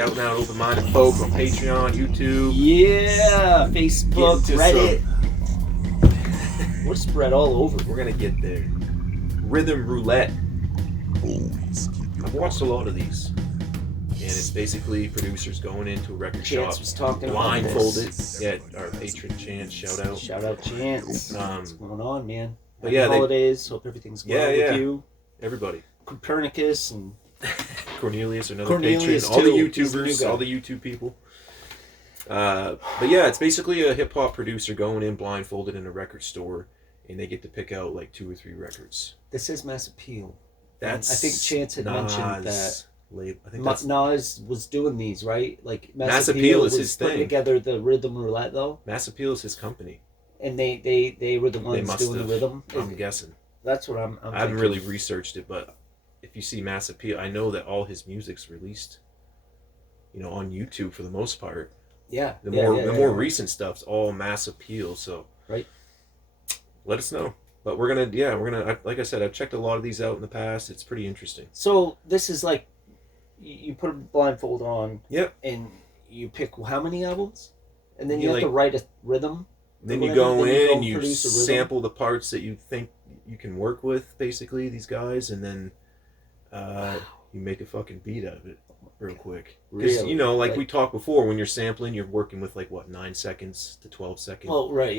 Shouting out Open Minded Folk on Patreon, YouTube. Yeah, Facebook, Reddit. We're spread all over. We're gonna get there. Rhythm Roulette. I've watched a lot of these, and it's basically producers going into a record Chance shop, was talking blindfolded. Yeah, our patron Chance, shout out. Shout out Chance. What's going on, man? But yeah, holidays. Hope everything's well with you. Everybody. Copernicus and Cornelius, another Cornelius patron. All the too. YouTubers, all the YouTube people. But yeah, it's basically a hip hop producer going in blindfolded in a record store, and they get to pick out like 2 or 3 records. This is Mass Appeal. That's I think Chance had mentioned that. I think that's Nas was doing these, right? Like Mass Appeal is was his putting thing. together the Rhythm Roulette, though. Mass Appeal is his company. And they were the ones doing the rhythm. I'm guessing. That's what I'm I haven't really researched it, but if you see Mass Appeal, I know that all his music's released, on YouTube for the most part. Yeah. The more recent stuff's all Mass Appeal. So right. Let us know. But we're gonna like I said, I've checked a lot of these out in the past. It's pretty interesting. So this is like, you put a blindfold on. Yep. And you pick how many albums, and then you have to write a rhythm. Then you go in and you sample the parts that you think you can work with, basically, these guys, and then you make a fucking beat out of it real quick. Because, like we talked before, when you're sampling, you're working with 9 seconds to 12 second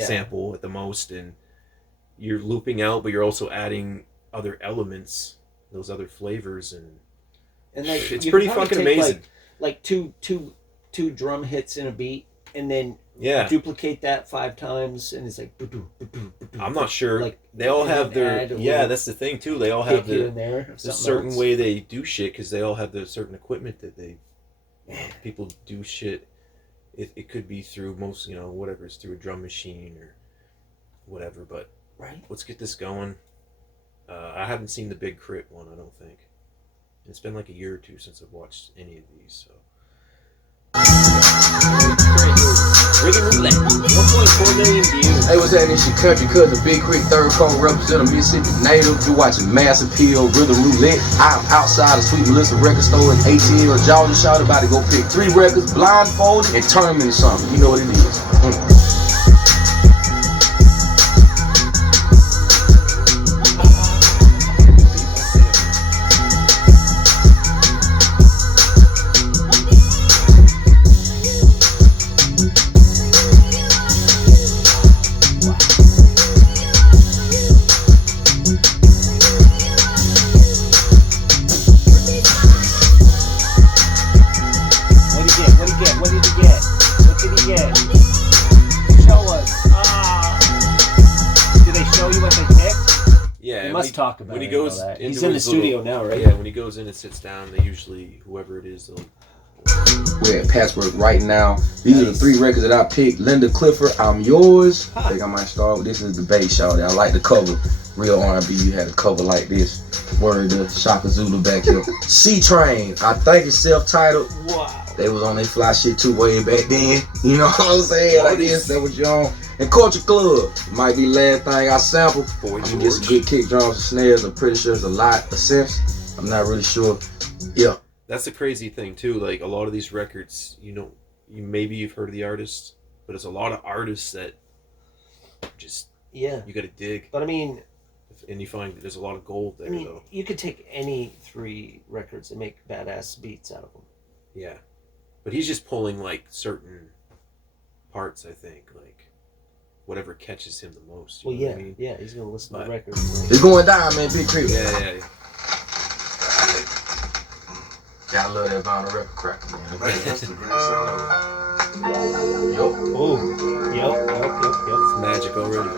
sample at the most, and you're looping out, but you're also adding other elements, those other flavors, and it's pretty fucking amazing. Like two drum hits in a beat, and then duplicate that 5 times, and it's like. I'm not sure. Like they all have their that's the thing too. They all have the certain way they do shit, because they all have the certain equipment that they people do shit. It could be through most whatever, it's through a drum machine or whatever. But let's get this going. I haven't seen the Big K.R.I.T one. I don't think. It's been like a year or 2 since I've watched any of these. So. Rhythm Roulette, 1.4 million views. Hey, what's that? It's your country cousin, Big K.R.I.T, third coast representative, Mississippi native. You're watching Mass Appeal, Rhythm Roulette. I'm outside of Sweet Melissa record store in ATL, Georgia. Shout about to go pick 3 records, blindfolded, and turn them into something. You know what it is. Talk about when he goes he's in the studio now, right? Yeah, when he goes in and sits down, they usually, whoever it is, we're at Patchwork right now. These are the 3 records that I picked. Linda Clifford, I'm Yours. I think I might start with this. Is the bass, y'all. I like the cover. Real R&B, you had a cover like this. Word to Shaka Zulu back here. C-Train, I think it's self-titled. Wow. They was on their fly shit too way back then. You know what I'm saying? I guess that was young. And Culture Club might be the last thing I sampled. You get some good kick drums and snares. I'm pretty sure there's a lot of sense. I'm not really sure. Yeah. That's the crazy thing too. Like a lot of these records, you've heard of the artists, but it's a lot of artists that just you got to dig. But I mean, and you find that there's a lot of gold there. Though you could take any 3 records and make badass beats out of them. Yeah, but he's just pulling like certain parts. I think like. Whatever catches him the most. Well, I mean? He's gonna listen to the record. It's going down, man. Big K.R.I.T. Yeah. Gotta love that vinyl record cracker, man. That's the great sound. Yep. It's magic already.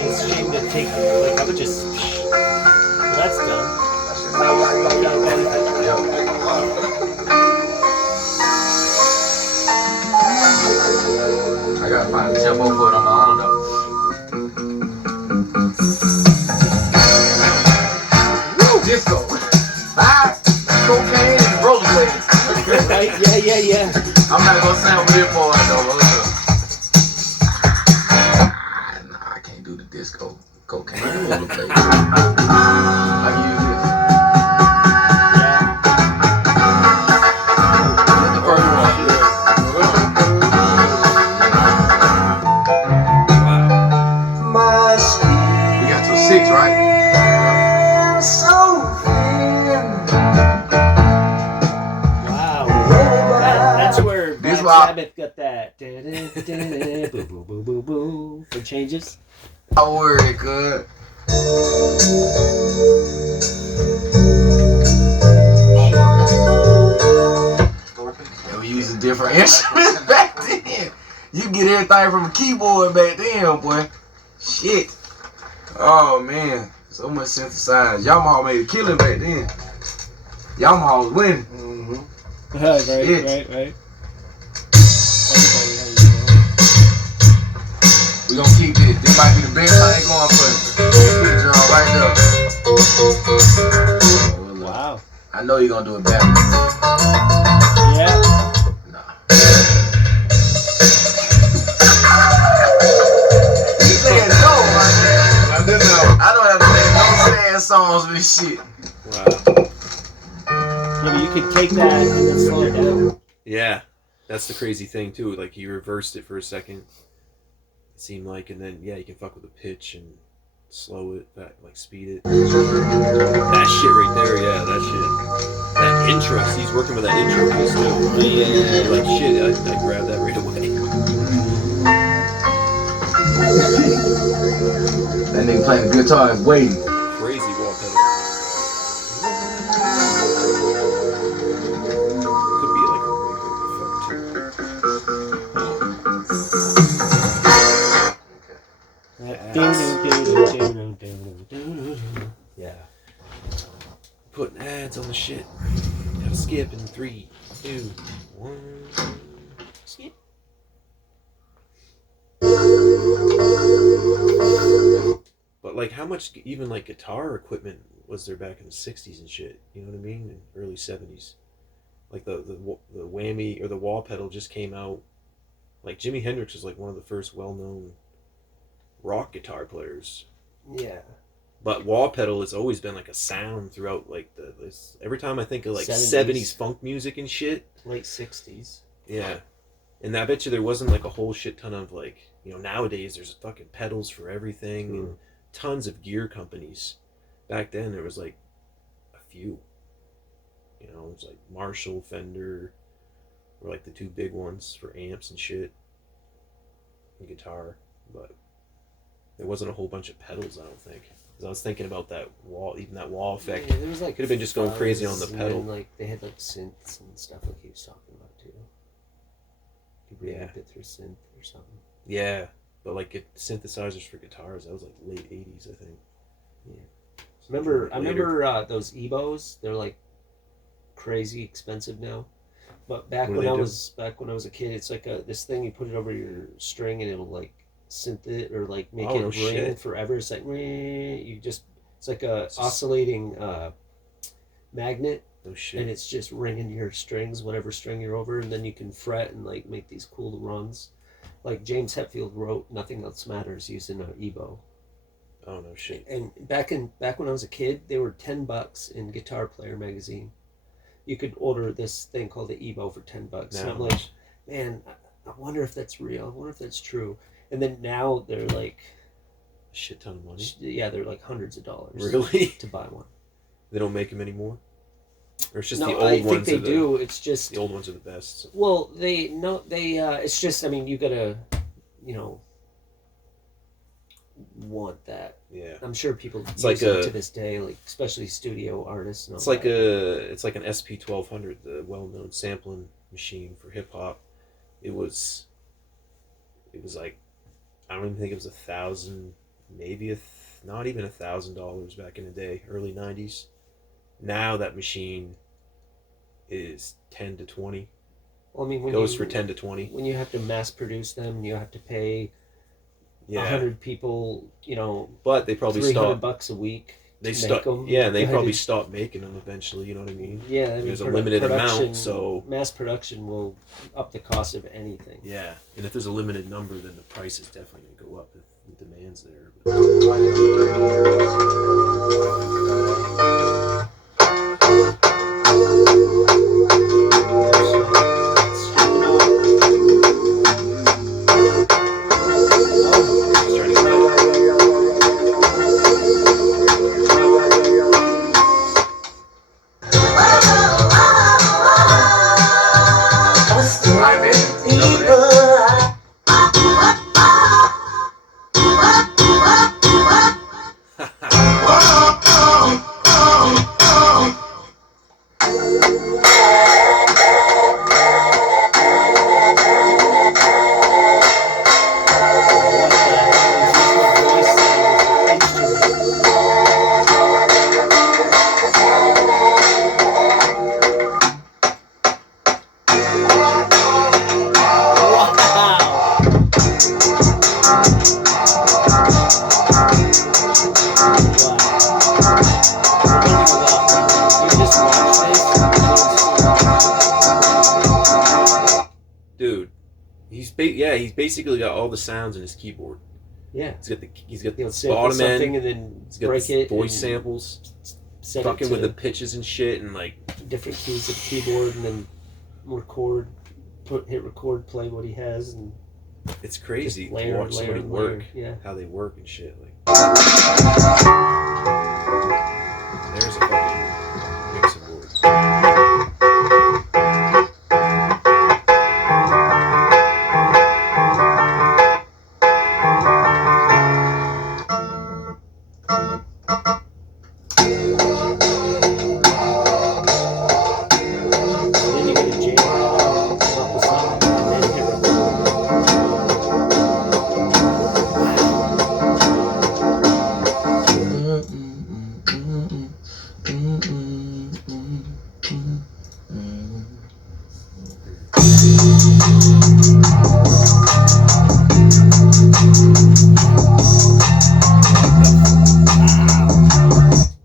It's a shame to take. I would just. Well, that's done. I gotta find a tempo for it on my own though. Woo! Disco. Cocaine and rollerblades. Right? Yeah. I'm not gonna sample it for it though. Nah, I full of paper. I can use this. The first one. We got till 6, right? Wow. That's where Black Sabbath got that. Boo, boo, boo, boo, boo. For changes. I worry, good. Yeah, we used different instruments back then. You can get everything from a keyboard back then, boy. Shit. Oh man, so much synthesized. Yamaha made a killing back then. Yamaha was winning. Right. We gonna keep this. This might be the best thing going for us. Good job right there. Wow. I know you're gonna do it better. Yeah. Nah. You saying no, my man. I don't have to make no sad songs with this shit. Wow. Yeah, but you could take that and then slow it down. Yeah, that's the crazy thing too. Like he reversed it for a second. It seemed like, and then you can fuck with the pitch and slow it back, like speed it. That shit right there, that shit. That intro, he's working with that intro piece too. Yeah. Like shit, I grabbed that right away. That nigga playing the guitar is waiting. Crazy wall pedal. Could be like a reverb effect too. Yeah. Putting ads on the shit. Gotta skip in 3, 2, 1. Skip. But like, how much even like guitar equipment was there back in the 60s and shit? You know what I mean? And early 70s. Like the whammy or the wall pedal just came out. Like Jimi Hendrix was like one of the first well-known rock guitar players. Yeah. But wall pedal has always been like a sound throughout like every time I think of like 70s funk music and shit. Late 60s. Yeah. And I bet you there wasn't like a whole shit ton of like, nowadays there's fucking pedals for everything and tons of gear companies. Back then there was like a few. It was like Marshall, Fender were like the two big ones for amps and shit. And guitar. But there wasn't a whole bunch of pedals, I don't think. I was thinking about that wall effect. Yeah, there was like could have been just going crazy on the pedal. And then, like they had like synths and stuff like he was talking about too. You could ramp it through synth or something. Yeah, but like synthesizers for guitars, that was like late 80s, I think. Yeah. I remember those EBOs. They're like crazy expensive now. But back when I was a kid, it's like this thing you put it over your string and it'll like synth it or like make it ring forever. It's like it's like a oscillating magnet. Oh shit. And it's just ringing your strings, whatever string you're over, and then you can fret and like make these cool runs. Like James Hetfield wrote "Nothing Else Matters" using an EBO. Oh no shit. And back when I was a kid, they were $10 in Guitar Player magazine. You could order this thing called the EBO for $10. And I'm like, man, I wonder if that's real. I wonder if that's true. And then now they're like a shit ton of money. Yeah, they're like hundreds of dollars. Really? To buy one. They don't make them anymore? Or it's just no, the old ones? I think they do. It's just the old ones are the best. Well, it's just, I mean, you gotta, want that. Yeah. I'm sure people use it to this day, like especially studio artists. And all it's like an SP-1200, the well-known sampling machine for hip hop. It was like, I don't even think it was $1,000, maybe not even $1,000 back in the day, early 90s. Now that machine is 10 to 20. Well, I mean, goes for 10 to 20. When you have to mass produce them, you have to pay 100 people, but they probably $300 a week. They stop. Yeah, and they probably stop making them eventually. You know what I mean? Yeah, I mean, there's a limited amount, so mass production will up the cost of anything. Yeah, and if there's a limited number, then the price is definitely going to go up if the demand's there. Dude, he's basically got all the sounds in his keyboard. Yeah, he's got the bottom end, and then he's got break the it, voice samples, fucking with the pitches and shit, and like different keys of the keyboard, and then hit record, play what he has, and it's crazy to watch somebody work, yeah, how they work and shit. Like, there's a fucking mixing board.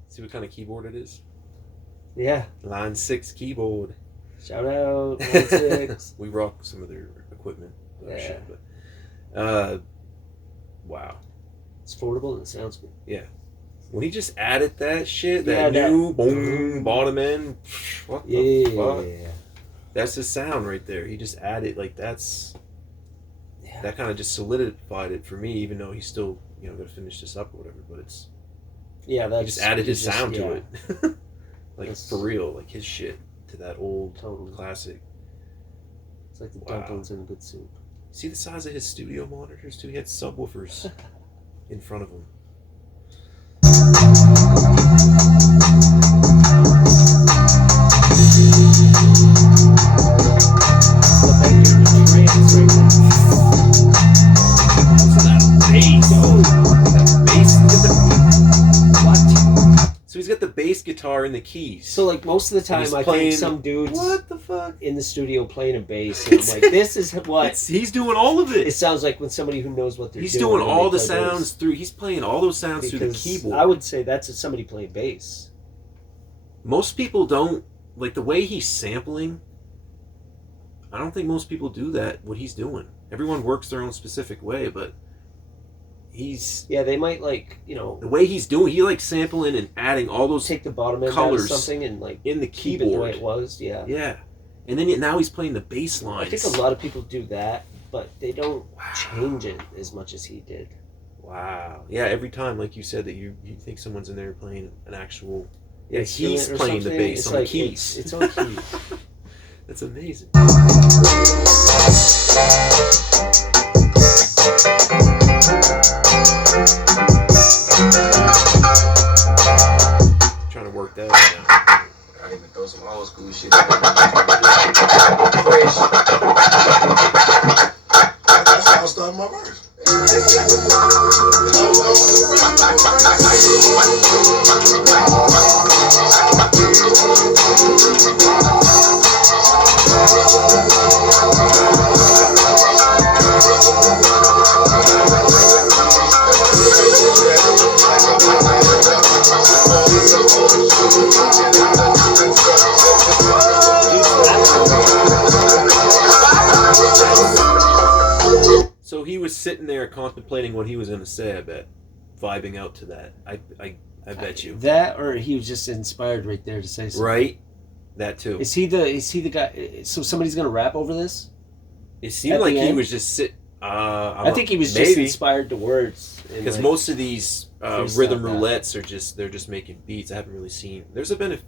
See what kind of keyboard it is? Yeah. Line 6 keyboard. Shout out, Line 6. We rock some of their equipment. Yeah. Shit, but, wow. It's affordable and it sounds good. Yeah. When he just added that shit, Yeah, new boom, bottom end, what the fuck? Yeah. That's the sound right there. He just added, like, that kind of just solidified it for me, even though he's still, going to finish this up or whatever, but it's... Yeah, he just added his sound to it. Like, that's, for real, like his shit to that old totally classic. It's like the dumplings in a good soup. See the size of his studio monitors too? He had subwoofers in front of him. So he's got the bass guitar and the keys. So like most of the time, I think some dudes what the fuck in the studio playing a bass, and I'm like, this is what he's doing all of it. It sounds like when somebody who knows what they're doing. He's doing all the sounds through. He's playing all those sounds through the keyboard. I would say that's somebody playing bass. Most people don't like the way he's sampling. I don't think most people do that. What he's doing. Everyone works their own specific way, but they might like the way he's doing. He like sampling and adding all those take the bottom end colors out of something and like in the keyboard the way it was. Yeah, and then now he's playing the bass lines. I think a lot of people do that, but they don't change it as much as he did. Wow. Yeah. Every time, like you said, that you think someone's in there playing an actual. Yeah, he's playing the bass on keys. It's on keys. That's amazing. Trying to work that out now. I even throw some old school shit. Fresh. That's how I started my verse. So he was sitting there contemplating what he was going to say, I bet. vibing out to that. I bet you. That, or he was just inspired right there to say something. Right? That too. Is he the guy? So somebody's gonna rap over this? It seemed like he was just I think he was just inspired to words. Because most of these rhythm roulettes are they're just making beats. I haven't really seen. There's been a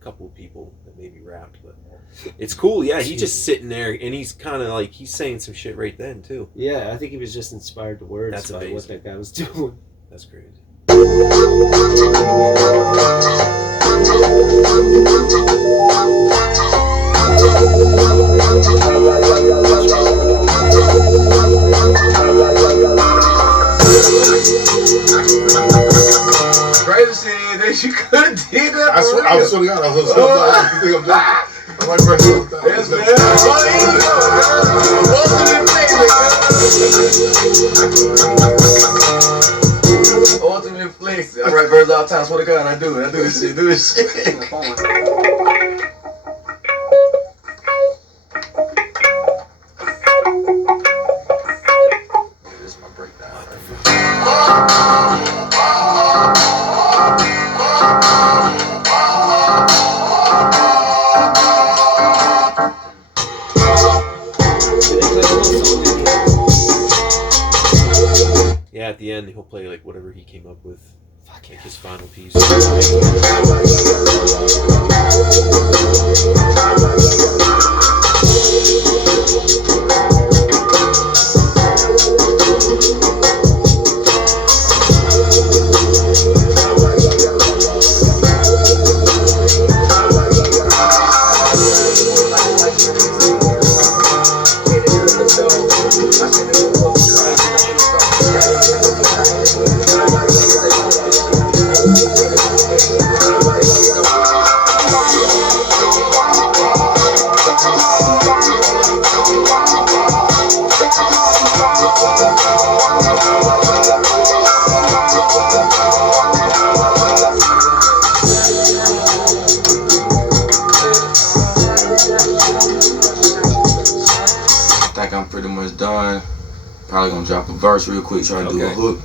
couple of people that maybe rapped, but it's cool. Yeah, he's just sitting there and he's kind of like he's saying some shit right then too. Yeah, I think he was just inspired to words. That's by what that guy was doing. That's crazy. Crazy shit is that you could have did that. I swear to God, I was you think I'm joking? I'm like, bro, Yes, man. Ultimate flex. I write verse all the time. Swear to God, I do this shit. This is my breakdown. Yeah, at the end he'll play like whatever he came up with. Fuck yeah. Like his final piece. Probably gonna drop a verse real quick, try to do a hook.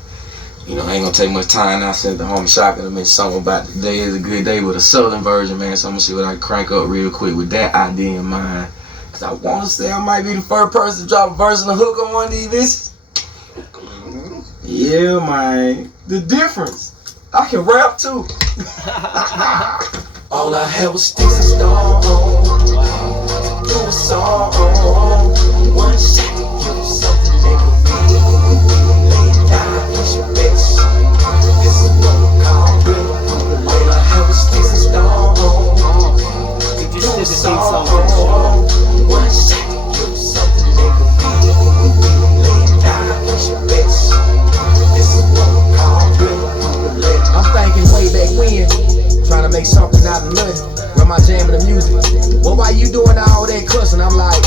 You know, ain't gonna take much time. I sent the homie Shaka to mention something about today is a good day with a southern version, man. So I'm gonna see what I can crank up real quick with that idea in mind. Cause I wanna say I might be the first person to drop a verse and a hook on one of these bitches. Yeah, man. The difference. I can rap too. All I had was sticks and stones. Do a song. One shot to you, something nigga. Lay it down, it's your bitch. This is what we call real. All I had was sticks and stones. Do a song. One shot to you, something nigga. Lay it down, it's your bitch. This is what we call real. I'm thinking way back when, trying to make something out of nothing. Run my jam in the music. Well, why you doing all that cussing? I'm like,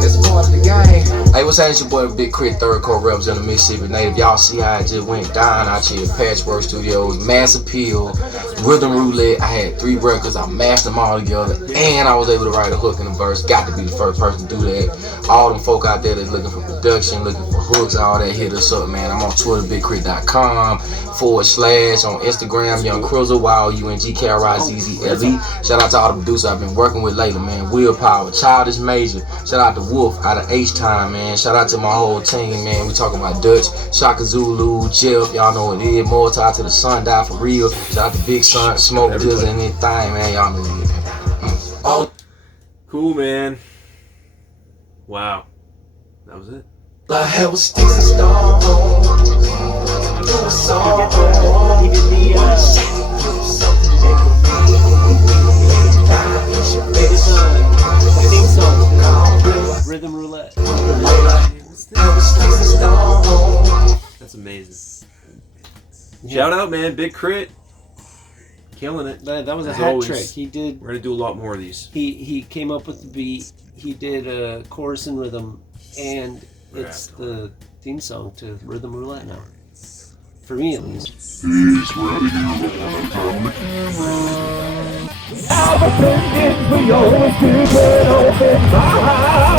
that's part of the game. Hey, what's happening? It's your boy Big K.R.I.T, third core representing Mississippi native. Y'all see how it just went down out here at Patchwork Studios. Mass Appeal, Rhythm Roulette. I had 3 records. I mashed them all together, and I was able to write a hook in a verse. Got to be the first person to do that. All them folk out there that's looking for production, looking for hooks, all that, hit us up, man. I'm on Twitter, BigK.com/ on Instagram, Young Krizzle, YOUNG, Shout out to all the producers I've been working with lately, man. Willpower, Childish Major. Shout out to Wolf out of H-Time, man. Shout out to my whole team, man. We talking about Dutch, Shaka Zulu, Jeff. Y'all know what it is. More time to the Sun Die for real. Shout out to Big Sun, Smoke Deals and anything, man. Y'all know it, man. Oh. Cool, man. Wow. That was it. The hell was sticks and stones. Do a song. He did the theme song, Rhythm Roulette. That's amazing. Shout out, man. Big K.R.I.T. Killing it. That was a As hat always. trick. He did. We're gonna do a lot more of these. He came up with the beat. He did a chorus and rhythm, and it's the theme song to Rhythm Roulette now. For me, at least. Opportunities for yours to put open my heart.